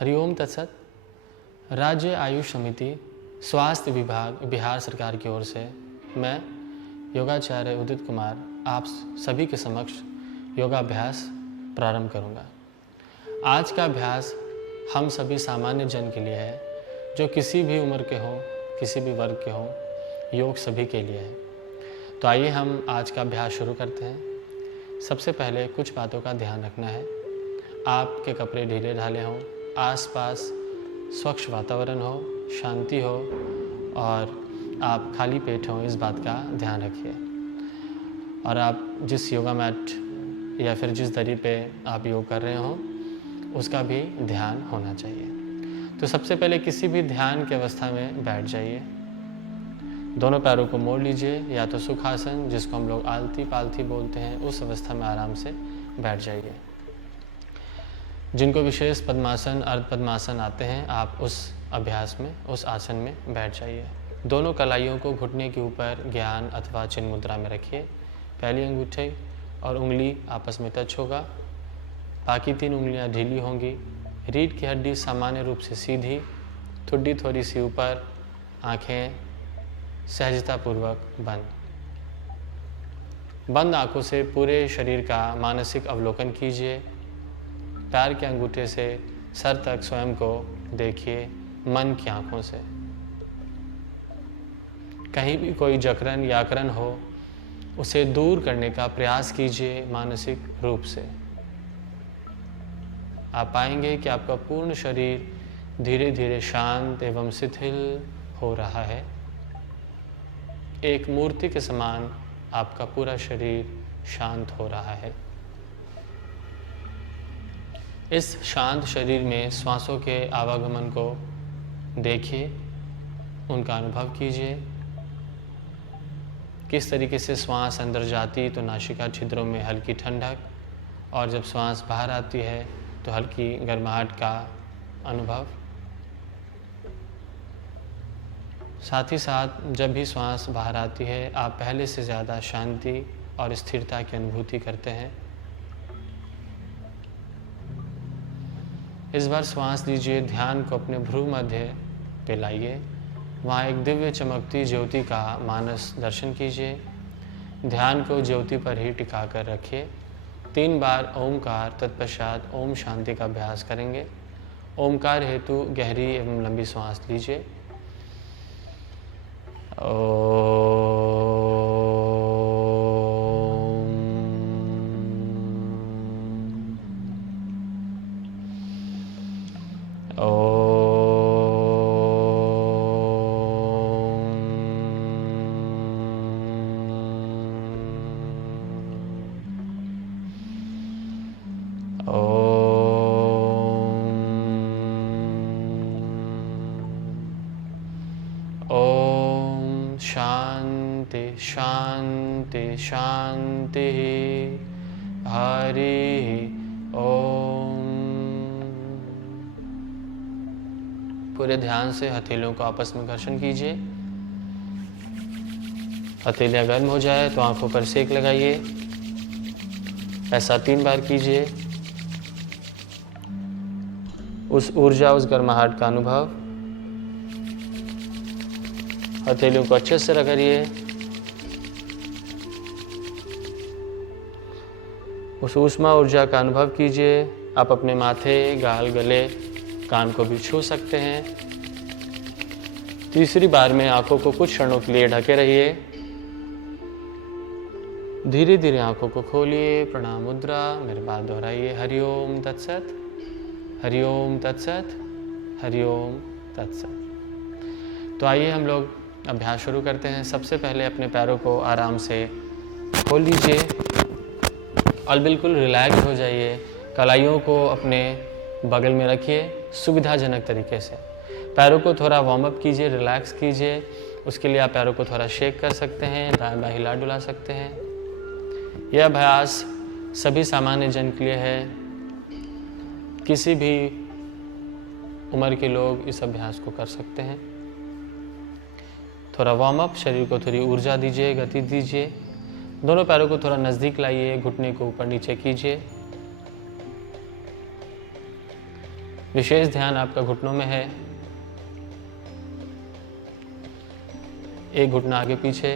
हरिओम तत्सत। राज्य आयुष समिति स्वास्थ्य विभाग बिहार सरकार की ओर से मैं योगाचार्य उदित कुमार आप सभी के समक्ष योगाभ्यास प्रारंभ करूंगा। आज का अभ्यास हम सभी सामान्य जन के लिए है, जो किसी भी उम्र के हों, किसी भी वर्ग के हों, योग सभी के लिए है। तो आइए हम आज का अभ्यास शुरू करते हैं। सबसे पहले कुछ बातों का ध्यान रखना है। आपके कपड़े ढीले ढाले हों, आसपास स्वच्छ वातावरण हो, शांति हो और आप खाली पेट हों, इस बात का ध्यान रखिए। और आप जिस योगा मैट या फिर जिस दरी पे आप योग कर रहे हों, उसका भी ध्यान होना चाहिए। तो सबसे पहले किसी भी ध्यान की अवस्था में बैठ जाइए। दोनों पैरों को मोड़ लीजिए, या तो सुखासन जिसको हम लोग आलती पालती बोलते हैं, उस अवस्था में आराम से बैठ जाइए। जिनको विशेष पद्मासन अर्ध पद्मासन आते हैं, आप उस अभ्यास में, उस आसन में बैठ जाइए। दोनों कलाइयों को घुटने के ऊपर ज्ञान अथवा चिन्ह मुद्रा में रखिए। पहली अंगूठी और उंगली आपस में टच होगा, बाकी 3 उंगलियां ढीली होंगी। रीढ़ की हड्डी सामान्य रूप से सीधी, ठुड्डी थोड़ी सी ऊपर, आँखें सहजतापूर्वक बंद। बंद आंखों से पूरे शरीर का मानसिक अवलोकन कीजिए। पैर के अंगूठे से सर तक स्वयं को देखिए मन की आंखों से। कहीं भी कोई जकड़न या अकड़न हो, उसे दूर करने का प्रयास कीजिए मानसिक रूप से। आप पाएंगे कि आपका पूर्ण शरीर धीरे धीरे शांत एवं शिथिल हो रहा है। एक मूर्ति के समान आपका पूरा शरीर शांत हो रहा है। इस शांत शरीर में श्वासों के आवागमन को देखिए, उनका अनुभव कीजिए। किस तरीके से श्वास अंदर जाती तो नासिका छिद्रों में हल्की ठंडक, और जब श्वास बाहर आती है तो हल्की गर्माहट का अनुभव। साथ ही साथ जब भी श्वास बाहर आती है, आप पहले से ज़्यादा शांति और स्थिरता की अनुभूति करते हैं। इस बार श्वास लीजिए, ध्यान को अपने भ्रू मध्य पे लाइए। वहाँ एक दिव्य चमकती ज्योति का मानस दर्शन कीजिए। ध्यान को ज्योति पर ही टिका कर रखिए। 3 बार ओमकार, तत्पश्चात ओम शांति का अभ्यास करेंगे। ओमकार हेतु गहरी एवं लंबी श्वास लीजिए। शांति शांति शांति। हरि ओम। पूरे ध्यान से हथेलियों को आपस में घर्षण कीजिए। हथेलियां गर्म हो जाए तो आंखों पर सेक लगाइए। ऐसा 3 बार कीजिए। उस ऊर्जा, उस गर्माहट का अनुभव। हथेलियों को अच्छे से रगड़िए। उस ऊष्मा ऊर्जा का अनुभव कीजिए। आप अपने माथे, गाल, गले, कान को भी छू सकते हैं। तीसरी बार में आंखों को कुछ क्षणों के लिए ढके रहिए। धीरे धीरे आंखों को खोलिए। प्रणाम मुद्रा। मेरे बात दोहराइए। हरिओम तत्सत, हरिओम तत्सत, हरिओम तत्सत। तो आइए हम लोग अभ्यास शुरू करते हैं। सबसे पहले अपने पैरों को आराम से खोल लीजिए और बिल्कुल रिलैक्स हो जाइए। कलाइयों को अपने बगल में रखिए सुविधाजनक तरीके से। पैरों को थोड़ा वार्म अप कीजिए, रिलैक्स कीजिए। उसके लिए आप पैरों को थोड़ा शेक कर सकते हैं, दाएं बाएं हिला डुला सकते हैं। यह अभ्यास सभी सामान्य जन के लिए है। किसी भी उम्र के लोग इस अभ्यास को कर सकते हैं। थोड़ा वार्म अप, शरीर को थोड़ी ऊर्जा दीजिए, गति दीजिए। दोनों पैरों को थोड़ा नज़दीक लाइए, घुटने को ऊपर नीचे कीजिए। विशेष ध्यान आपका घुटनों में है। एक घुटना आगे पीछे,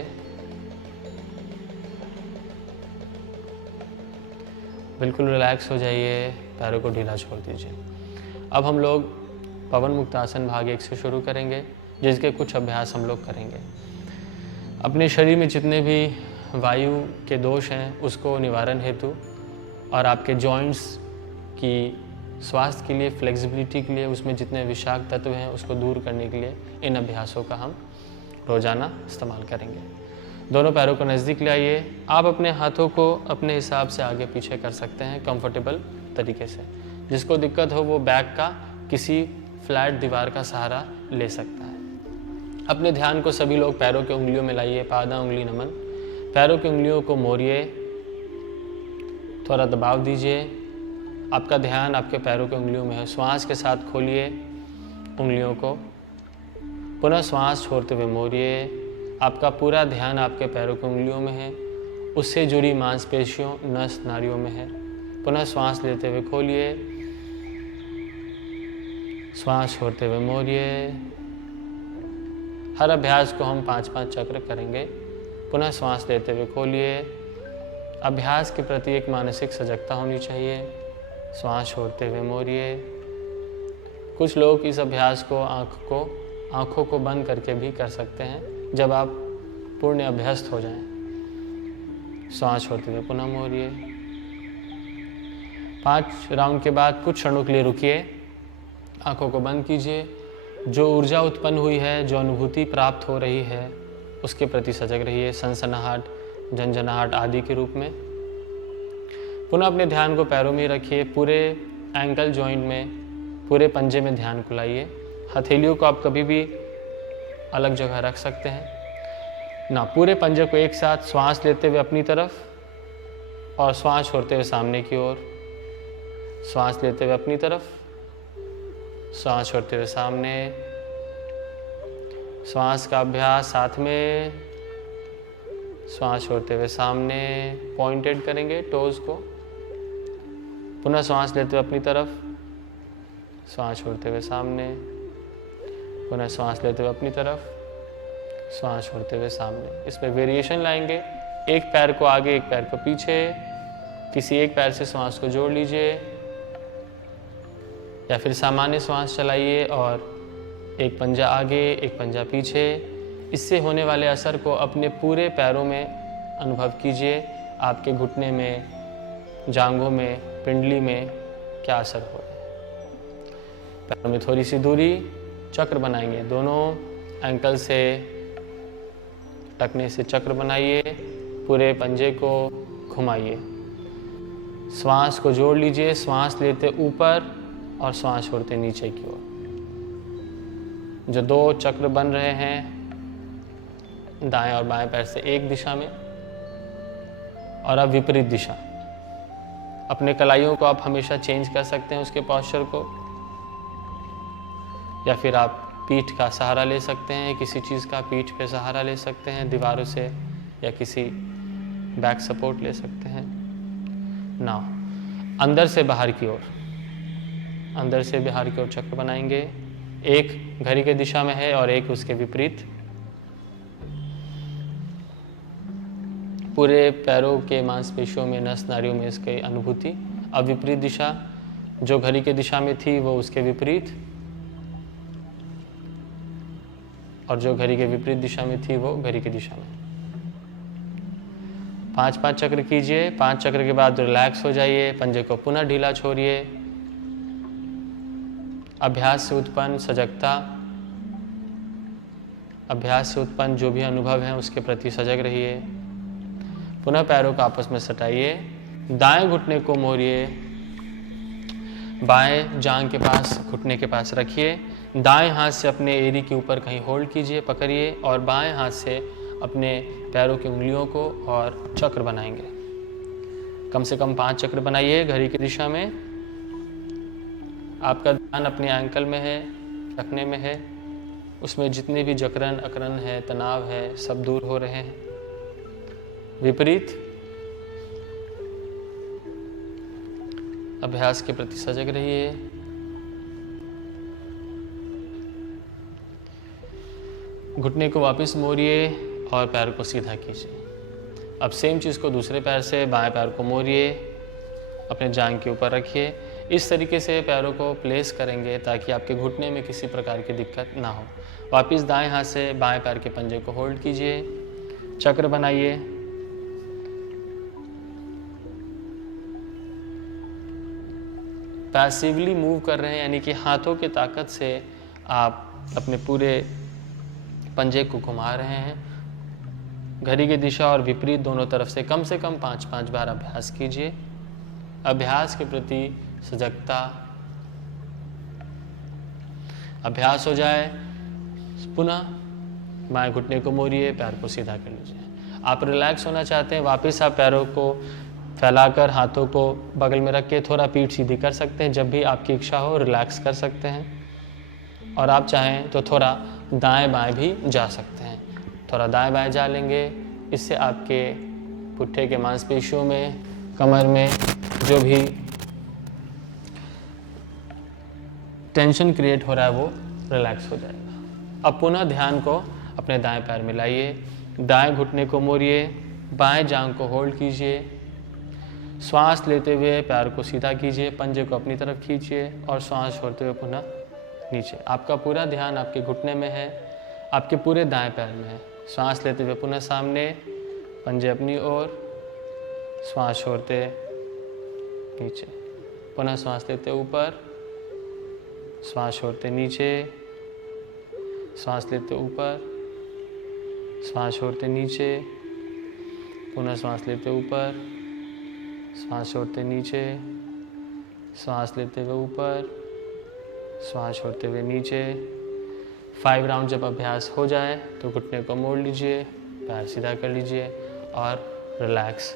बिल्कुल रिलैक्स हो जाइए, पैरों को ढीला छोड़ दीजिए। अब हम लोग पवन मुक्तासन भाग 1 से शुरू करेंगे, जिसके कुछ अभ्यास हम लोग करेंगे। अपने शरीर में जितने भी वायु के दोष हैं उसको निवारण हेतु और आपके जॉइंट्स की स्वास्थ्य के लिए, फ्लेक्सिबिलिटी के लिए, उसमें जितने विषाक्त तत्व हैं उसको दूर करने के लिए इन अभ्यासों का हम रोज़ाना इस्तेमाल करेंगे। दोनों पैरों को नज़दीक ले आइए। आप अपने हाथों को अपने हिसाब से आगे पीछे कर सकते हैं कंफर्टेबल तरीके से। जिसको दिक्कत हो वो बैक का किसी फ्लैट दीवार का सहारा ले सकता है। अपने ध्यान को सभी लोग पैरों के उंगलियों में लाइए, पादा उंगली नमन। पैरों की उंगलियों को मोड़िए, थोड़ा दबाव दीजिए। आपका ध्यान आपके पैरों की उंगलियों में है। श्वास के साथ खोलिए उंगलियों को, पुनः श्वास छोड़ते हुए मोड़िए। आपका पूरा ध्यान आपके पैरों की उंगलियों में है, उससे जुड़ी मांसपेशियों, नस नाड़ियों में है। पुनः श्वास लेते हुए खोलिए, श्वास छोड़ते हुए मोड़िए। हर अभ्यास को हम 5-5 चक्र करेंगे। पुनः श्वास लेते हुए खोलिए। अभ्यास के प्रति एक मानसिक सजगता होनी चाहिए। श्वास छोड़ते हुए मोड़िए। कुछ लोग इस अभ्यास को आँखों को बंद करके भी कर सकते हैं जब आप पूर्ण अभ्यस्त हो जाएं। श्वास छोड़ते हुए पुनः मोड़िए। 5 राउंड के बाद कुछ क्षणों के लिए रुकिए, आंखों को बंद कीजिए। जो ऊर्जा उत्पन्न हुई है, जो अनुभूति प्राप्त हो रही है, उसके प्रति सजग रहिए, सनसनाहट, झंझनाहट आदि के रूप में। पुनः अपने ध्यान को पैरों में रखिए। पूरे एंकल जॉइंट में, पूरे पंजे में ध्यान को लाइए। हथेलियों को आप कभी भी अलग जगह रख सकते हैं ना। पूरे पंजे को एक साथ श्वास लेते हुए अपनी तरफ और श्वास छोड़ते हुए सामने की ओर। श्वास लेते हुए अपनी तरफ, श्वास छोड़ते हुए सामने। श्वास का अभ्यास साथ में, श्वास छोड़ते हुए सामने। पॉइंटेड करेंगे टोज को। पुनः श्वास लेते हुए अपनी तरफ, श्वास छोड़ते हुए सामने। पुनः श्वास लेते हुए अपनी तरफ, श्वास छोड़ते हुए सामने। इसमें वेरिएशन लाएंगे, एक पैर को आगे, एक पैर को पीछे। किसी एक पैर से श्वास को जोड़ लीजिए या फिर सामान्य श्वास चलाइए और एक पंजा आगे, एक पंजा पीछे। इससे होने वाले असर को अपने पूरे पैरों में अनुभव कीजिए। आपके घुटने में, जांघों में, पिंडली में क्या असर हो रहा है। पैरों में थोड़ी सी दूरी, चक्र बनाएंगे। दोनों एंकल से, टखने से चक्र बनाइए। पूरे पंजे को घुमाइए। श्वास को जोड़ लीजिए। श्वास लेते ऊपर और श्वास छोड़ते नीचे की ओर। जो 2 चक्र बन रहे हैं दाएं और बाएं पैर से एक दिशा में, और अब विपरीत दिशा। अपने कलाइयों को आप हमेशा चेंज कर सकते हैं, उसके पोस्चर को, या फिर आप पीठ का सहारा ले सकते हैं, किसी चीज़ का पीठ पे सहारा ले सकते हैं, दीवारों से, या किसी बैक सपोर्ट ले सकते हैं। नाउ अंदर से बाहर की ओर, अंदर से बाहर की ओर चक्र बनाएंगे। एक घड़ी के दिशा में है और एक उसके विपरीत। पूरे पैरों के मांसपेशियों में, नस नाड़ियों में इसकी अनुभूति। अब विपरीत दिशा, जो घड़ी के दिशा में थी वो उसके विपरीत, और जो घड़ी के विपरीत दिशा में थी वो घड़ी की दिशा में। 5-5 चक्र कीजिए। 5 चक्र के बाद रिलैक्स हो जाइए। पंजे को पुनः ढीला छोड़िए। अभ्यास से उत्पन्न सजगता, अभ्यास से उत्पन्न जो भी अनुभव है उसके प्रति सजग रहिए। पुनः पैरों को आपस में सटाइए। दाएं घुटने को मोड़िए, बाएं जांघ के पास, घुटने के पास रखिए। दाएं हाथ से अपने एड़ी के ऊपर कहीं होल्ड कीजिए, पकड़िए, और बाएं हाथ से अपने पैरों की उंगलियों को और चक्र बनाएंगे। कम से कम 5 चक्र बनाइए घड़ी की दिशा में। आपका ध्यान अपने एंकल में है, रखने में है। उसमें जितने भी जकड़न अकड़न है, तनाव है, सब दूर हो रहे हैं। विपरीत अभ्यास के प्रति सजग रहिए। घुटने को वापस मोड़िए और पैर को सीधा कीजिए। अब सेम चीज़ को दूसरे पैर से, बाएं पैर को मोड़िए, अपने जांघ के ऊपर रखिए। इस तरीके से पैरों को प्लेस करेंगे ताकि आपके घुटने में किसी प्रकार की दिक्कत ना हो। वापस दाएं हाथ से बाएं पैर के पंजे को होल्ड कीजिए, चक्र बनाइए। पैसिवली मूव कर रहे हैं, यानी कि हाथों की ताकत से आप अपने पूरे पंजे को घुमा रहे हैं। घड़ी की दिशा और विपरीत दोनों तरफ से कम 5-5 बार अभ्यास कीजिए। अभ्यास के प्रति सजगता। अभ्यास हो जाए, पुनः बाएं घुटने को मोड़िए, पैर को सीधा कर लीजिए। आप रिलैक्स होना चाहते हैं, वापस आप पैरों को फैलाकर हाथों को बगल में रख के थोड़ा पीठ सीधी कर सकते हैं। जब भी आपकी इच्छा हो रिलैक्स कर सकते हैं। और आप चाहें तो थोड़ा दाएं बाएं भी जा सकते हैं। थोड़ा दाएं बाएं जा लेंगे, इससे आपके पुट्ठे के मांसपेशियों में, कमर में जो भी टेंशन क्रिएट हो रहा है वो रिलैक्स हो जाएगा। अब पुनः ध्यान को अपने दाएं पैर में लाइए, दाएं घुटने को मोड़िए, बाएं जांघ को होल्ड कीजिए, श्वास लेते हुए पैर को सीधा कीजिए, पंजे को अपनी तरफ खींचिए और श्वास छोड़ते हुए पुनः नीचे। आपका पूरा ध्यान आपके घुटने में है, आपके पूरे दाएं पैर में है। श्वास लेते हुए पुनः सामने, पंजे अपनी ओर, श्वास छोड़ते नीचे, पुनः श्वास लेते ऊपर, श्वास छोड़ते नीचे, श्वास लेते ऊपर, श्वास छोड़ते नीचे, पुनः श्वास लेते ऊपर, श्वास छोड़ते नीचे, श्वास लेते हुए ऊपर, श्वास छोड़ते हुए नीचे। 5 राउंड जब अभ्यास हो जाए तो घुटने को मोड़ लीजिए, पैर सीधा कर लीजिए और रिलैक्स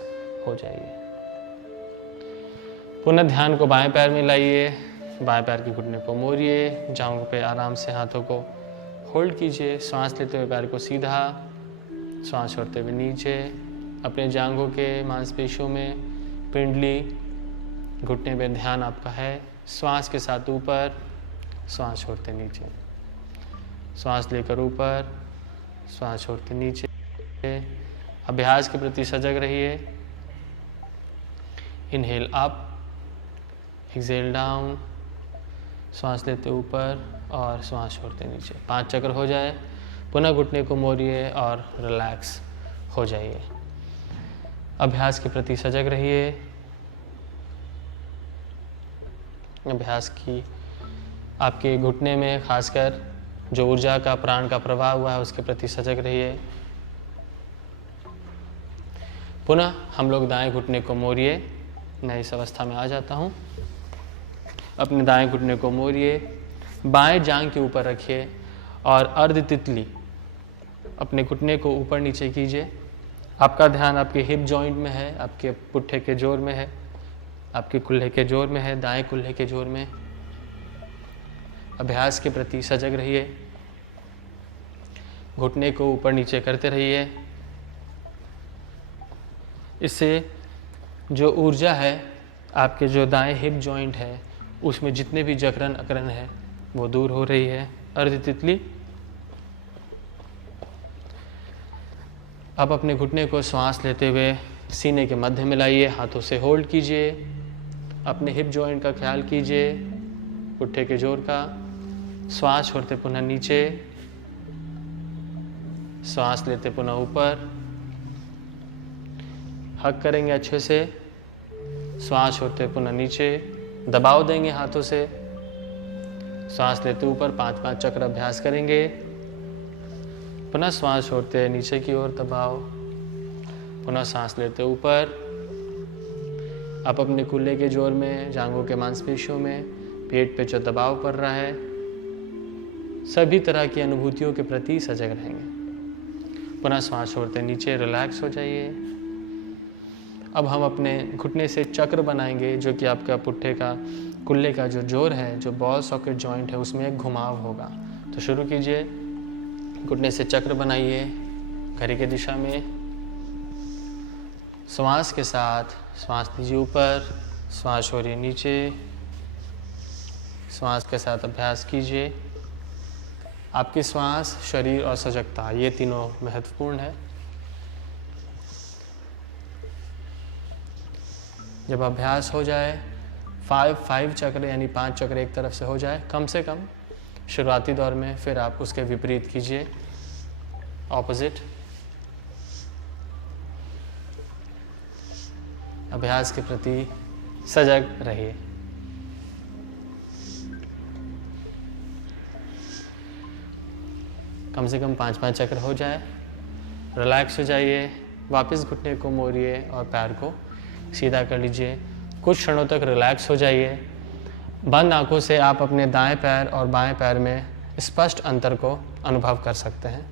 हो जाइए। पुनः ध्यान को बाएं पैर में लाइए, बाएं पैर के घुटने को मोड़िए, जांघों पे आराम से हाथों को होल्ड कीजिए। श्वास लेते हुए पैर को सीधा, श्वास छोड़ते हुए नीचे। अपने जांघों के मांसपेशियों में, पिंडली, घुटने पे ध्यान आपका है। श्वास के साथ ऊपर, श्वास छोड़ते नीचे, श्वास लेकर ऊपर, श्वास छोड़ते नीचे। अभ्यास के प्रति सजग रहिए। इनहेल अप, एक्सहेल डाउन, श्वास लेते ऊपर और श्वास छोड़ते नीचे। 5 चक्र हो जाए, पुनः घुटने को मोड़िए और रिलैक्स हो जाइए। अभ्यास के प्रति सजग रहिए। अभ्यास की आपके घुटने में खासकर जो ऊर्जा का, प्राण का प्रवाह हुआ है उसके प्रति सजग रहिए। पुनः हम लोग दाएं घुटने को मोड़िए। मैं इस अवस्था में आ जाता हूँ। अपने दाएं घुटने को मोड़िए, बाएं जांघ के ऊपर रखिए और अर्ध तितली अपने घुटने को ऊपर नीचे कीजिए। आपका ध्यान आपके हिप जॉइंट में है, आपके पुट्ठे के जोड़ में है, आपके कुल्हे के जोड़ में है, दाएं कुल्हे के जोड़ में। अभ्यास के प्रति सजग रहिए। घुटने को ऊपर नीचे करते रहिए। इससे जो ऊर्जा है, आपके जो दाएं हिप जॉइंट है उसमें जितने भी जकड़न अकड़न है वो दूर हो रही है। अर्ध तितली। अब अपने घुटने को श्वास लेते हुए सीने के मध्य में लाइए, हाथों से होल्ड कीजिए। अपने हिप जॉइंट का ख्याल कीजिए, पुट्ठे के जोड़ का। श्वास छोड़ते पुनः नीचे, श्वास लेते पुनः ऊपर। हक करेंगे अच्छे से। श्वास छोड़ते पुनः नीचे, दबाव देंगे हाथों से। श्वास लेते ऊपर 5-5 चक्र अभ्यास करेंगे। पुनः श्वास छोड़ते नीचे की ओर दबाव, पुनः सांस लेते ऊपर। आप अपने कुल्हे के जोड़ में, जांघों के मांसपेशियों में, पेट पे जो दबाव पड़ रहा है, सभी तरह की अनुभूतियों के प्रति सजग रहेंगे। पुनः श्वास छोड़ते नीचे, रिलैक्स हो जाइए। अब हम अपने घुटने से चक्र बनाएंगे, जो कि आपका पुट्ठे का, कुल्हे का जो जोड़ है, जो बॉल सॉकेट जॉइंट है, उसमें एक घुमाव होगा। तो शुरू कीजिए। घुटने से चक्र बनाइए घड़ी की दिशा में। श्वास के साथ श्वास लीजिए ऊपर, श्वास छोड़िए नीचे। श्वास के साथ अभ्यास कीजिए। आपकी श्वास, शरीर और सजगता, ये तीनों महत्वपूर्ण है। जब अभ्यास हो जाए, 5 चक्र यानी 5 चक्र एक तरफ से हो जाए कम से कम शुरुआती दौर में, फिर आप उसके विपरीत कीजिए, ऑपोजिट। अभ्यास के प्रति सजग रहिए। कम से कम 5 चक्र हो जाए, रिलैक्स हो जाइए, वापस घुटने को मोड़िए और पैर को सीधा कर लीजिए। कुछ क्षणों तक रिलैक्स हो जाइए। बंद आंखों से आप अपने दाएं पैर और बाएं पैर में स्पष्ट अंतर को अनुभव कर सकते हैं।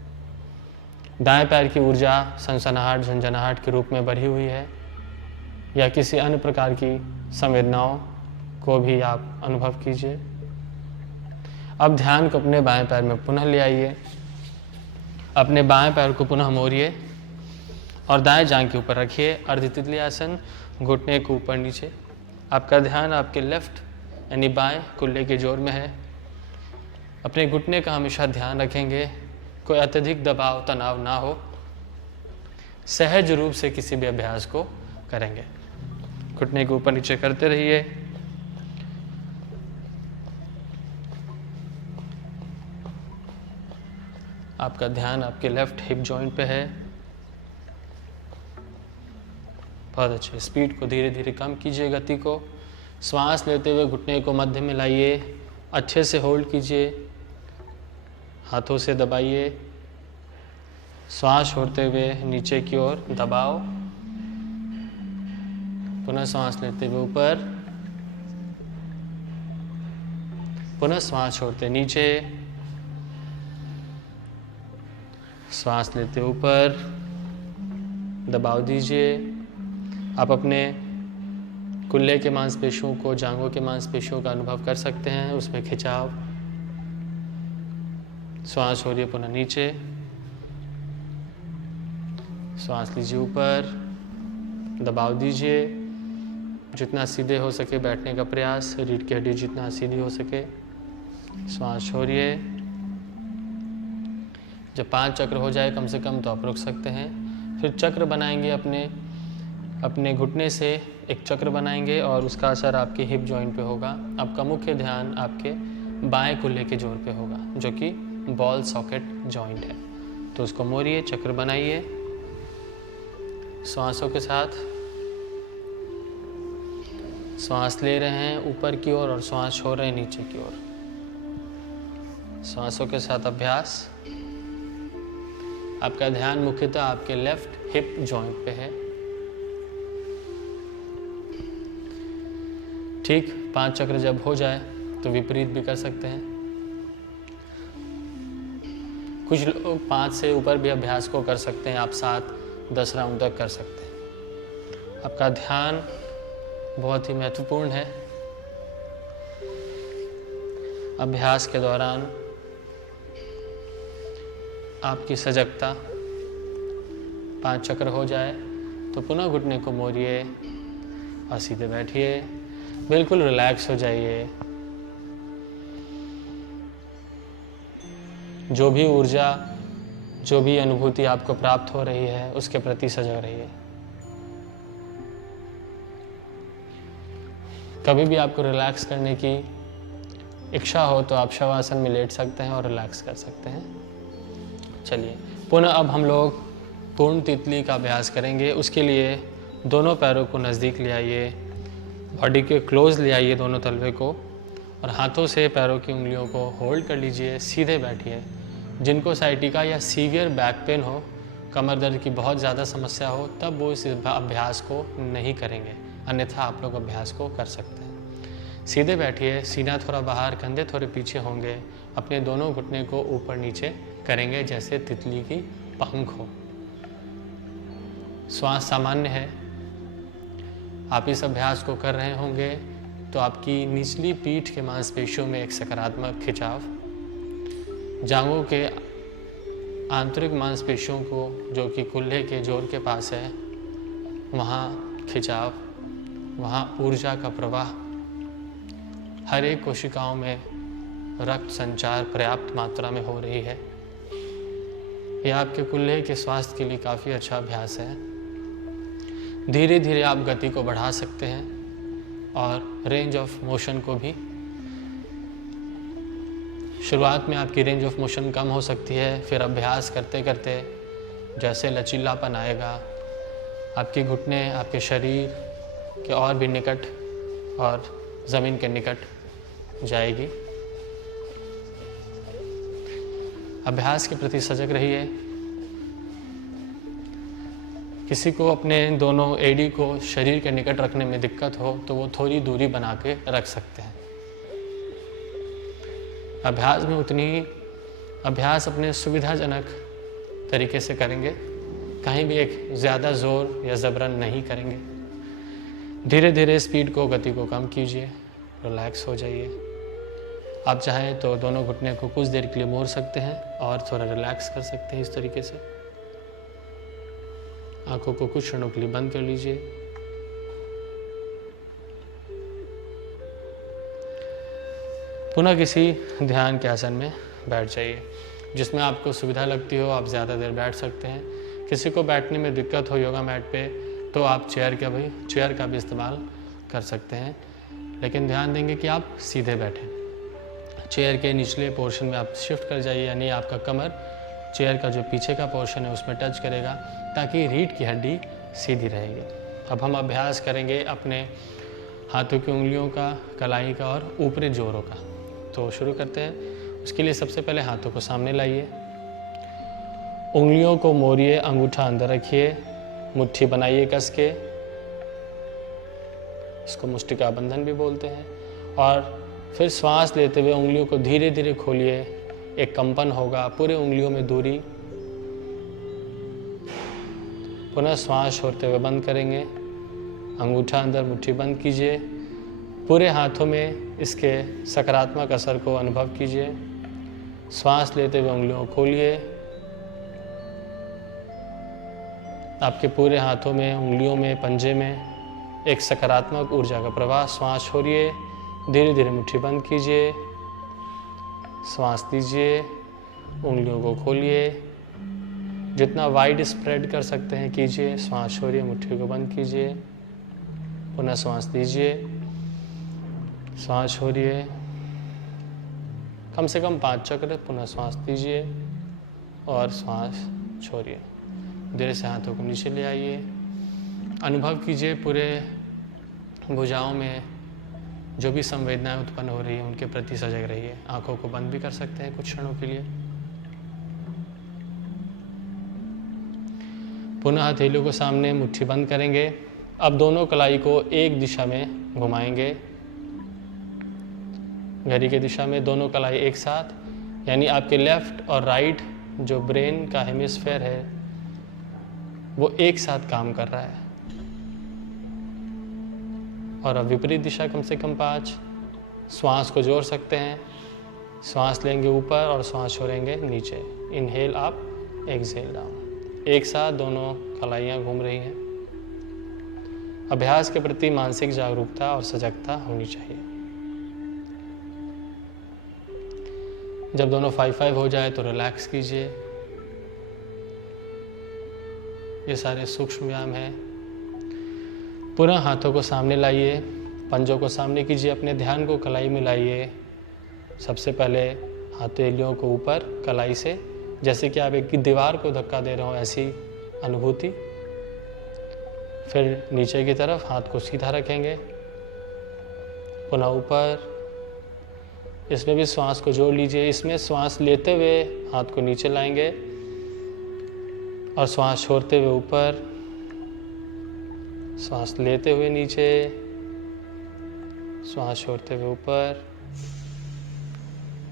दाएं पैर की ऊर्जा सनसनाहट, झंझनाहट के रूप में बढ़ी हुई है, या किसी अन्य प्रकार की संवेदनाओं को भी आप अनुभव कीजिए। अब ध्यान को अपने बाएं पैर में पुनः ले आइए। अपने बाएं पैर को पुनः मोड़िए और दाएं जांघ के ऊपर रखिए, अर्ध तितली आसन, घुटने को ऊपर नीचे। आपका ध्यान आपके लेफ्ट यानी बाएं कुल्ले के जोर में है। अपने घुटने का हमेशा ध्यान रखेंगे, कोई अत्यधिक दबाव तनाव ना हो। सहज रूप से किसी भी अभ्यास को करेंगे। घुटने को ऊपर नीचे करते रहिए। आपका ध्यान आपके लेफ्ट हिप जॉइंट पे है। बहुत अच्छे। स्पीड को धीरे धीरे कम कीजिए, गति को। श्वास लेते हुए घुटने को मध्य में लाइए, अच्छे से होल्ड कीजिए, हाथों से दबाइए। श्वास छोड़ते हुए नीचे की ओर दबाओ। पुनः श्वास लेते हुए ऊपर, पुनः श्वास छोड़ते नीचे, श्वास लेते ऊपर, दबाव दीजिए। आप अपने कुल्ले के मांसपेशियों को, जांघों के मांसपेशियों का अनुभव कर सकते हैं, उसमें खिंचाव। श्वास छोड़िए, पुनः नीचे, श्वास लीजिए ऊपर, दबाव दीजिए। जितना सीधे हो सके बैठने का प्रयास, रीढ़ की हड्डी जितना सीधी हो सके। श्वास छोड़िए। जब 5 चक्र हो जाए कम से कम तो आप रुक सकते हैं। फिर चक्र बनाएंगे, अपने घुटने से एक चक्र बनाएंगे और उसका असर आपके हिप जॉइंट पे होगा। आपका मुख्य ध्यान आपके बाएं कुल्ले के जोर पे होगा, जो कि बॉल सॉकेट जॉइंट है। तो उसको मोड़िए, चक्र बनाइए श्वासों के साथ। श्वास ले रहे हैं ऊपर की ओर और श्वास छोड़ रहे हैं नीचे की ओर। श्वासों के साथ अभ्यास। आपका ध्यान मुख्यतः आपके लेफ्ट हिप जॉइंट पे है। ठीक 5 चक्र जब हो जाए तो विपरीत भी कर सकते हैं। कुछ लोग 5 से ऊपर भी अभ्यास को कर सकते हैं। आप 7-10 राउंड तक कर सकते हैं। आपका ध्यान बहुत ही महत्वपूर्ण है। अभ्यास के दौरान आपकी सजगता, 5 चक्र हो जाए तो पुनः घुटने को मोड़िए और सीधे बैठिए। बिल्कुल रिलैक्स हो जाइए। जो भी ऊर्जा, जो भी अनुभूति आपको प्राप्त हो रही है, उसके प्रति सजग रहिए। कभी भी आपको रिलैक्स करने की इच्छा हो तो आप शवासन में लेट सकते हैं और रिलैक्स कर सकते हैं। चलिए, पुनः अब हम लोग पूर्ण तितली का अभ्यास करेंगे। उसके लिए दोनों पैरों को नज़दीक ले आइए, बॉडी के क्लोज ले आइए दोनों तलवे को, और हाथों से पैरों की उंगलियों को होल्ड कर लीजिए। सीधे बैठिए। जिनको साइटिका या सीवियर बैक पेन हो, कमर दर्द की बहुत ज़्यादा समस्या हो, तब वो इस अभ्यास को नहीं करेंगे, अन्यथा आप लोग अभ्यास को कर सकते हैं। सीधे बैठिए, सीना थोड़ा बाहर, कंधे थोड़े पीछे होंगे। अपने दोनों घुटने को ऊपर नीचे करेंगे जैसे तितली की पंख हो। श्वास सामान्य है। आप इस अभ्यास को कर रहे होंगे तो आपकी निचली पीठ के मांसपेशियों में एक सकारात्मक खिंचाव, जांघों के आंतरिक मांसपेशियों को, जो कि कुल्ले के जोर के पास है, वहाँ खिंचाव, वहाँ ऊर्जा का प्रवाह हर एक कोशिकाओं में रक्त संचार पर्याप्त मात्रा में हो रही है। यह आपके कूल्हे के स्वास्थ्य के लिए काफ़ी अच्छा अभ्यास है। धीरे धीरे आप गति को बढ़ा सकते हैं और रेंज ऑफ मोशन को भी। शुरुआत में आपकी रेंज ऑफ मोशन कम हो सकती है, फिर अभ्यास करते करते जैसे लचीलापन आएगा, आपके घुटने आपके शरीर के और भी निकट और ज़मीन के निकट जाएगी। अभ्यास के प्रति सजग रहिए। किसी को अपने दोनों एडी को शरीर के निकट रखने में दिक्कत हो तो वो थोड़ी दूरी बना के रख सकते हैं। अभ्यास में अभ्यास अपने सुविधाजनक तरीके से करेंगे, कहीं भी एक ज़्यादा ज़ोर या ज़बरन नहीं करेंगे। धीरे धीरे स्पीड को, गति को कम कीजिए, रिलैक्स हो जाइए। आप चाहें तो दोनों घुटने को कुछ देर के लिए मोड़ सकते हैं और थोड़ा रिलैक्स कर सकते हैं इस तरीके से। आंखों को कुछ क्षणों के लिए बंद कर लीजिए। पुनः किसी ध्यान के आसन में बैठ जाइए जिसमें आपको सुविधा लगती हो। आप ज़्यादा देर बैठ सकते हैं। किसी को बैठने में दिक्कत हो योगा मैट पे तो आप चेयर का भी इस्तेमाल कर सकते हैं, लेकिन ध्यान देंगे कि आप सीधे बैठें। चेयर के निचले पोर्शन में आप शिफ्ट कर जाइए, यानी आपका कमर चेयर का जो पीछे का पोर्शन है उसमें टच करेगा ताकि रीढ़ की हड्डी सीधी रहेगी। अब हम अभ्यास करेंगे अपने हाथों की उंगलियों का, कलाई का और ऊपरी जोड़ों का। तो शुरू करते हैं। उसके लिए सबसे पहले हाथों को सामने लाइए, उंगलियों को मोड़िए, अंगूठा अंदर रखिए, मुट्ठी बनाइए कस के, इसको मुष्टिका बंधन भी बोलते हैं। और फिर श्वास लेते हुए उंगलियों को धीरे धीरे खोलिए, एक कंपन होगा, पूरे उंगलियों में दूरी। पुनः श्वास छोड़ते हुए बंद करेंगे, अंगूठा अंदर, मुट्ठी बंद कीजिए। पूरे हाथों में इसके सकारात्मक असर को अनुभव कीजिए। श्वास लेते हुए उंगलियों को खोलिए, आपके पूरे हाथों में, उंगलियों में, पंजे में एक सकारात्मक ऊर्जा का प्रवाह। श्वास छोड़िए, धीरे धीरे मुट्ठी बंद कीजिए, श्वास दीजिए, उंगलियों को खोलिए, जितना वाइड स्प्रेड कर सकते हैं कीजिए। श्वास छोड़िए, मुट्ठी को बंद कीजिए, पुनः श्वास दीजिए, श्वास छोड़िए, कम से कम 5 चक्र, पुनः श्वास दीजिए और श्वास छोड़िए। धीरे से हाथों को नीचे ले आइए, अनुभव कीजिए पूरे भुजाओं में जो भी संवेदनाएं उत्पन्न हो रही हैं उनके प्रति सजग रहिए। आंखों को बंद भी कर सकते हैं कुछ क्षणों के लिए। पुनः हथेलियों को सामने, मुट्ठी बंद करेंगे। अब दोनों कलाई को एक दिशा में घुमाएंगे, घड़ी की दिशा में, दोनों कलाई एक साथ, यानी आपके लेफ्ट और राइट जो ब्रेन का हेमिस्फेयर है वो एक साथ काम कर रहा है। और अब विपरीत दिशा कम से कम 5। श्वास को जोड़ सकते हैं, श्वास लेंगे ऊपर और श्वास छोड़ेंगे नीचे। Inhale up, exhale down. एक साथ दोनों कलाइयाँ घूम रही हैं। अभ्यास के प्रति मानसिक जागरूकता और सजगता होनी चाहिए। जब दोनों 5-5 हो जाए तो रिलैक्स कीजिए। ये सारे सूक्ष्म व्यायाम हैं। पुनः हाथों को सामने लाइए, पंजों को सामने कीजिए, अपने ध्यान को कलाई में लाइए। सबसे पहले हथेलियों को ऊपर कलाई से, जैसे कि आप एक दीवार को धक्का दे रहे हो ऐसी अनुभूति। फिर नीचे की तरफ हाथ को सीधा रखेंगे, पुनः ऊपर। इसमें भी श्वास को जोड़ लीजिए। इसमें श्वास लेते हुए हाथ को नीचे लाएंगे और श्वास छोड़ते हुए ऊपर, श्वास लेते हुए नीचे, श्वास छोड़ते हुए ऊपर,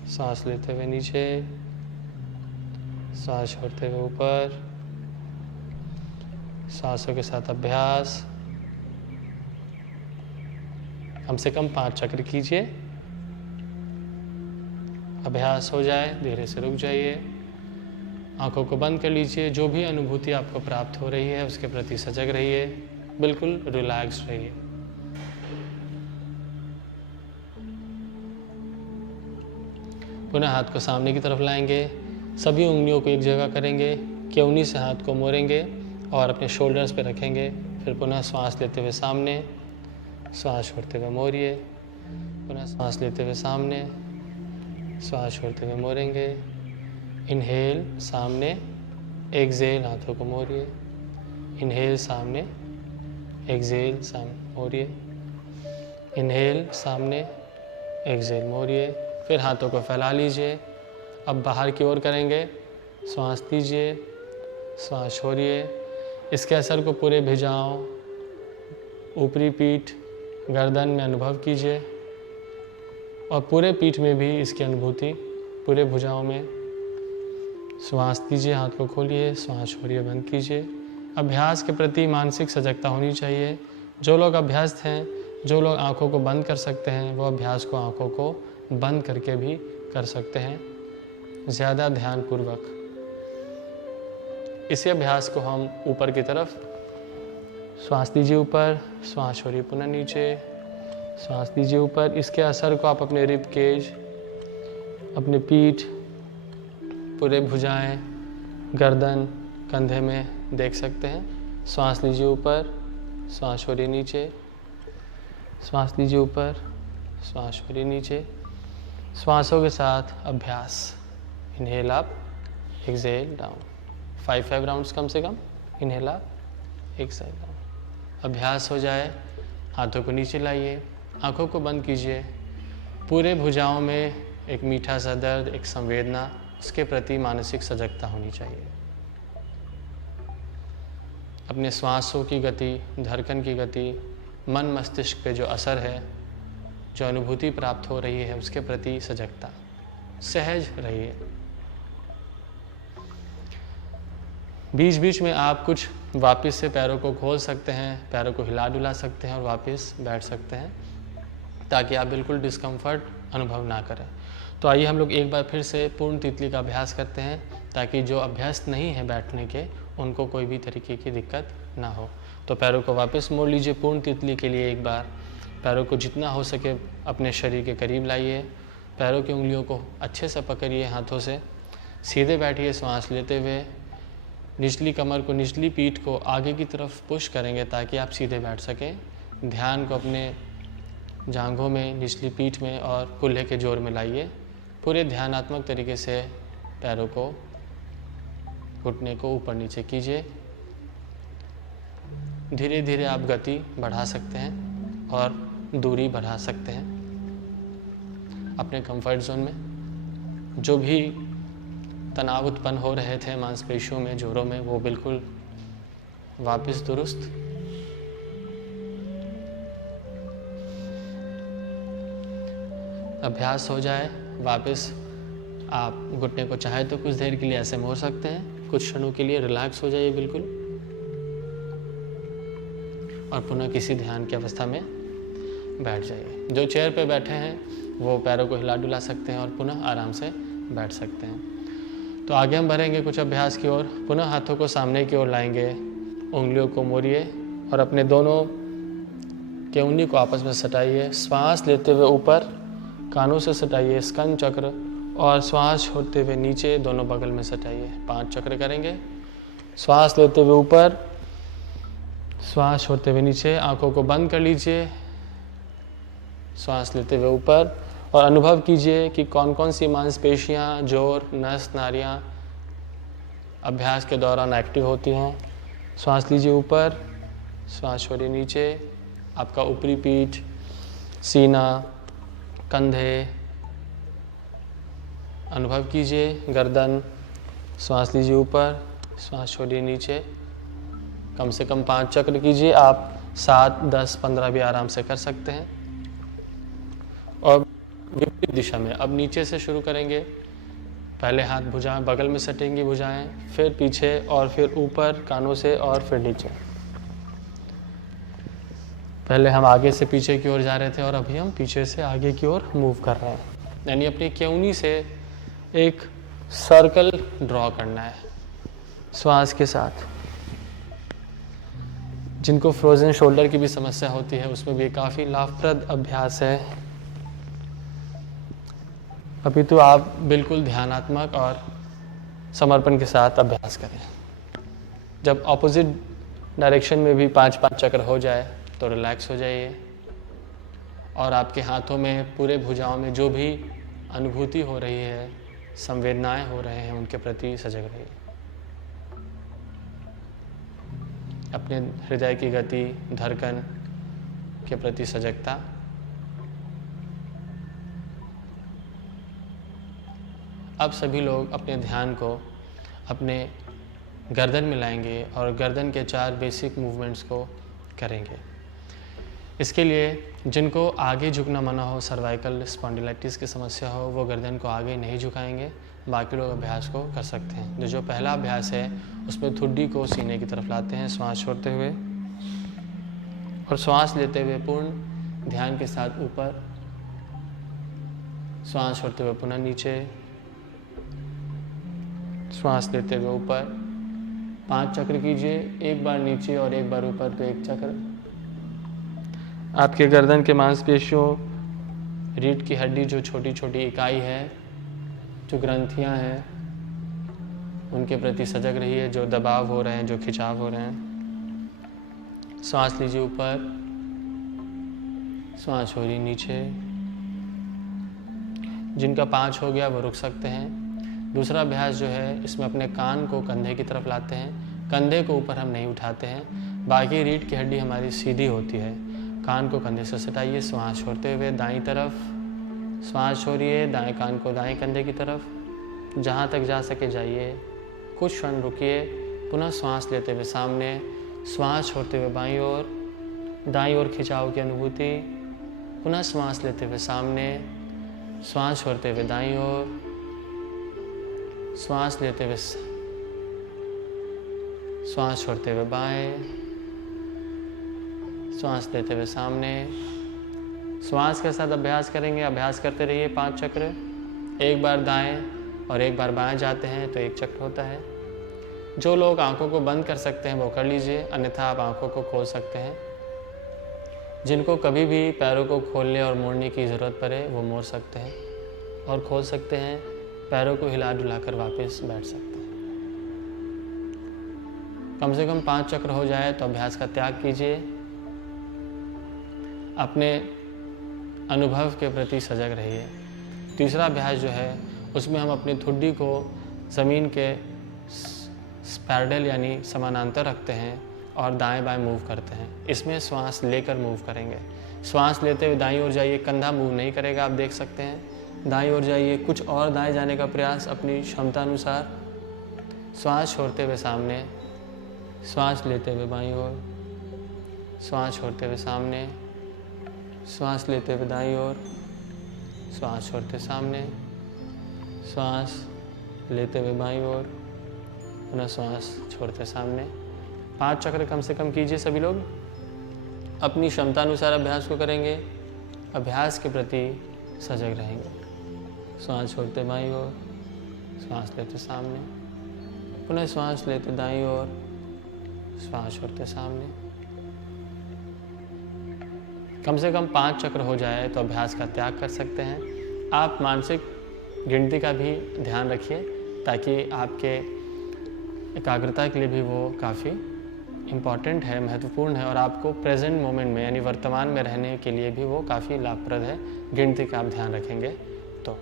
सांस लेते हुए नीचे, सांस छोड़ते हुए ऊपर। सांसों के साथ अभ्यास कम से कम 5 चक्र कीजिए। अभ्यास हो जाए धीरे से रुक जाइए, आंखों को बंद कर लीजिए। जो भी अनुभूति आपको प्राप्त हो रही है उसके प्रति सजग रहिए, बिल्कुल रिलैक्स रहिए। पुनः हाथ को सामने की तरफ लाएंगे, सभी उंगलियों को एक जगह करेंगे, केवनी से हाथ को मोड़ेंगे और अपने शोल्डर्स पे रखेंगे। फिर पुनः श्वास लेते हुए सामने, श्वास छोड़ते हुए मोड़िए, पुनः श्वास लेते हुए सामने, श्वास छोड़ते हुए मोड़ेंगे। इनहेल सामने, एक्सहेल हाथों को मोड़िए, इनहेल सामने, एक्सहेल सामने मोड़िए, इनहेल सामने, एक्सहेल मोड़िए। फिर हाथों को फैला लीजिए। अब बाहर की ओर करेंगे, श्वास लीजिए, श्वास छोड़िए। इसके असर को पूरे भुजाओं, ऊपरी पीठ, गर्दन में अनुभव कीजिए और पूरे पीठ में भी इसकी अनुभूति, पूरे भुजाओं में। श्वास लीजिए, हाथ को खोलिए, श्वास छोड़िए, बंद कीजिए। अभ्यास के प्रति मानसिक सजगता होनी चाहिए। जो लोग अभ्यस्त हैं, जो लोग आंखों को बंद कर सकते हैं, वो अभ्यास को आंखों को बंद करके भी कर सकते हैं, ज़्यादा ध्यानपूर्वक। इसी अभ्यास को हम ऊपर की तरफ, श्वास लीजिए ऊपर, श्वास छोड़िए पुनः नीचे, श्वास लीजिए ऊपर। इसके असर को आप अपने रिब केज, अपने पीठ, पूरे भुजाएं, गर्दन, कंधे में देख सकते हैं। श्वास लीजिए ऊपर, श्वास छोड़िए नीचे, श्वास लीजिए ऊपर, श्वास छोड़िए नीचे। श्वासों के साथ अभ्यास। Inhale up, exhale down, 5 rounds कम से कम। Inhale up, exhale down. अभ्यास हो जाए, हाथों को नीचे लाइए, आंखों को बंद कीजिए। पूरे भुजाओं में एक मीठा सा दर्द, एक संवेदना, उसके प्रति मानसिक सजगता होनी चाहिए। अपने श्वासों की गति, धड़कन की गति, मन मस्तिष्क पे जो असर है, जो अनुभूति प्राप्त हो रही है, उसके प्रति सजगता। सहज रहिए। बीच बीच में आप कुछ वापस से पैरों को खोल सकते हैं, पैरों को हिला डुला सकते हैं और वापस बैठ सकते हैं, ताकि आप बिल्कुल डिस्कम्फर्ट अनुभव ना करें। तो आइए हम लोग एक बार फिर से पूर्ण तितली का अभ्यास करते हैं, ताकि जो अभ्यस्त नहीं है बैठने के, उनको कोई भी तरीके की दिक्कत ना हो। तो पैरों को वापस मोड़ लीजिए। पूर्ण तितली के लिए एक बार पैरों को जितना हो सके अपने शरीर के करीब लाइए। पैरों की उंगलियों को अच्छे से पकड़िए हाथों से, सीधे बैठिए। श्वास लेते हुए निचली कमर को, निचली पीठ को आगे की तरफ पुश करेंगे, ताकि आप सीधे बैठ सकें। ध्यान को अपने जांघों में, निचली पीठ में और कूल्हे के जोड़ में लाइए। पूरे ध्यानात्मक तरीके से पैरों को, घुटने को ऊपर नीचे कीजिए। धीरे धीरे आप गति बढ़ा सकते हैं और दूरी बढ़ा सकते हैं अपने कंफर्ट जोन में। जो भी तनाव उत्पन्न हो रहे थे मांसपेशियों में, जोड़ों में, वो बिल्कुल वापस दुरुस्त। अभ्यास हो जाए, वापस आप घुटने को चाहे तो कुछ देर के लिए ऐसे मोड़ सकते हैं, कुछ क्षणों के लिए रिलैक्स हो जाइए बिल्कुल, और पुनः किसी ध्यान की अवस्था में बैठ जाइए। जो चेयर पे बैठे हैं वो पैरों को हिला डुला सकते हैं और पुनः आराम से बैठ सकते हैं। तो आगे हम बढ़ेंगे कुछ अभ्यास की ओर। पुनः हाथों को सामने की ओर लाएंगे, उंगलियों को मोड़िए और अपने दोनों के उंगली को आपस में सटाइए। श्वास लेते हुए ऊपर कानों से सटाइए, स्कंद चक्र, और श्वास छोड़ते हुए नीचे दोनों बगल में सटाइए। 5 चक्र करेंगे। श्वास लेते हुए ऊपर, श्वास छोड़ते हुए नीचे। आंखों को बंद कर लीजिए। श्वास लेते हुए ऊपर और अनुभव कीजिए कि कौन कौन सी मांसपेशियां, जोड़, नस, नाड़ियां अभ्यास के दौरान एक्टिव होती हैं। श्वास लीजिए ऊपर, श्वास छोड़िए नीचे। आपका ऊपरी पीठ, सीना, कंधे अनुभव कीजिए, गर्दन। श्वास लीजिए ऊपर, श्वास छोड़िए नीचे। कम से कम 5 चक्र कीजिए। आप 7, 10, 15 भी आराम से कर सकते हैं। और विपरीत दिशा में अब नीचे से शुरू करेंगे। पहले हाथ भुजाएं बगल में सटेंगी भुजाएं, फिर पीछे और फिर ऊपर कानों से और फिर नीचे। पहले हम आगे से पीछे की ओर जा रहे थे और अभी हम पीछे से आगे की ओर मूव कर रहे हैं। यानी अपनी केऊनी से एक सर्कल ड्रॉ करना है श्वास के साथ। जिनको फ्रोजन शोल्डर की भी समस्या होती है, उसमें भी काफ़ी लाभप्रद अभ्यास है। अपितु आप बिल्कुल ध्यानात्मक और समर्पण के साथ अभ्यास करें। जब ऑपोजिट डायरेक्शन में भी 5-5 चक्र हो जाए तो रिलैक्स हो जाइए और आपके हाथों में, पूरे भुजाओं में जो भी अनुभूति हो रही है, संवेदनाएं हो रहे हैं, उनके प्रति सजग रहिए। अपने हृदय की गति, धड़कन के प्रति सजगता। अब सभी लोग अपने ध्यान को अपने गर्दन में लाएंगे और गर्दन के 4 बेसिक मूवमेंट्स को करेंगे। इसके लिए जिनको आगे झुकना मना हो, सर्वाइकल स्पॉन्डिलाइटिस की समस्या हो, वो गर्दन को आगे नहीं झुकाएंगे। बाकी लोग अभ्यास को कर सकते हैं। जो पहला अभ्यास है उसमें ठुड्डी को सीने की तरफ लाते हैं, श्वास छोड़ते हुए और श्वास लेते हुए पूर्ण ध्यान के साथ ऊपर, श्वास छोड़ते हुए पुनः नीचे, श्वास लेते हुए ऊपर। 5 चक्र कीजिए, एक बार नीचे और एक बार ऊपर, तो 1 चक्र। आपके गर्दन के मांसपेशियों, रीढ़ की हड्डी, जो छोटी छोटी इकाई है, जो ग्रंथियां हैं, उनके प्रति सजग रहिए। जो दबाव हो रहे हैं, जो खिंचाव हो रहे हैं। श्वास लीजिए ऊपर, श्वास छोड़िए नीचे। जिनका 5 हो गया वो रुक सकते हैं। दूसरा अभ्यास जो है, इसमें अपने कान को कंधे की तरफ लाते हैं। कंधे को ऊपर हम नहीं उठाते हैं। बाकी रीढ़ की हड्डी हमारी सीधी होती है। कान को कंधे से सटाइए, श्वास छोड़ते हुए दाईं तरफ, श्वास छोड़िए, दाएं कान को दाएं कंधे की तरफ, जहाँ तक जा सके जाइए। कुछ क्षण रुकिए, पुनः श्वास लेते हुए सामने, श्वास छोड़ते हुए बाईं ओर, दाईं ओर खिंचाव की अनुभूति। पुनः श्वास लेते हुए सामने, श्वास छोड़ते हुए दाईं ओर, श्वास लेते हुए, श्वास छोड़ते हुए बाएं, श्वास लेते हुए सामने। श्वास के साथ अभ्यास करेंगे। अभ्यास करते रहिए 5 चक्र। एक बार दाएं और एक बार बाएं जाते हैं तो 1 चक्र होता है। जो लोग आंखों को बंद कर सकते हैं वो कर लीजिए, अन्यथा आप आंखों को खोल सकते हैं। जिनको कभी भी पैरों को खोलने और मोड़ने की ज़रूरत पड़े वो मोड़ सकते हैं और खोल सकते हैं। पैरों को हिला डुलाकर वापस बैठ सकते हैं। कम से कम 5 चक्र हो जाए तो अभ्यास का त्याग कीजिए। अपने अनुभव के प्रति सजग रहिए। तीसरा अभ्यास जो है, उसमें हम अपनी ठुड्डी को ज़मीन के स्पैरडल यानी समानांतर रखते हैं और दाएं बाएं मूव करते हैं। इसमें श्वास लेकर मूव करेंगे। श्वास लेते हुए दाईं ओर जाइए, कंधा मूव नहीं करेगा, आप देख सकते हैं। दाईं ओर जाइए, कुछ और दाएं जाने का प्रयास अपनी क्षमता अनुसार। श्वास छोड़ते हुए सामने, श्वास लेते हुए बाईं ओर, श्वास छोड़ते हुए सामने, श्वास लेते हुए दाईं ओर, श्वास छोड़ते सामने, श्वास लेते हुए बाईं ओर, पुनः श्वास छोड़ते सामने। 5 चक्र कम से कम कीजिए सभी लोग। अपनी क्षमता अनुसार अभ्यास को करेंगे। अभ्यास के प्रति सजग रहेंगे। श्वास छोड़ते बाईं ओर, श्वास लेते सामने, पुनः श्वास लेते दाईं ओर, श्वास छोड़ते सामने। कम से कम 5 चक्र हो जाए तो अभ्यास का त्याग कर सकते हैं। आप मानसिक गिनती का भी ध्यान रखिए ताकि आपके एकाग्रता के लिए भी वो काफ़ी इम्पॉर्टेंट है, महत्वपूर्ण है और आपको प्रेजेंट मोमेंट में यानी वर्तमान में रहने के लिए भी वो काफ़ी लाभप्रद है। गिनती का आप ध्यान रखेंगे तो।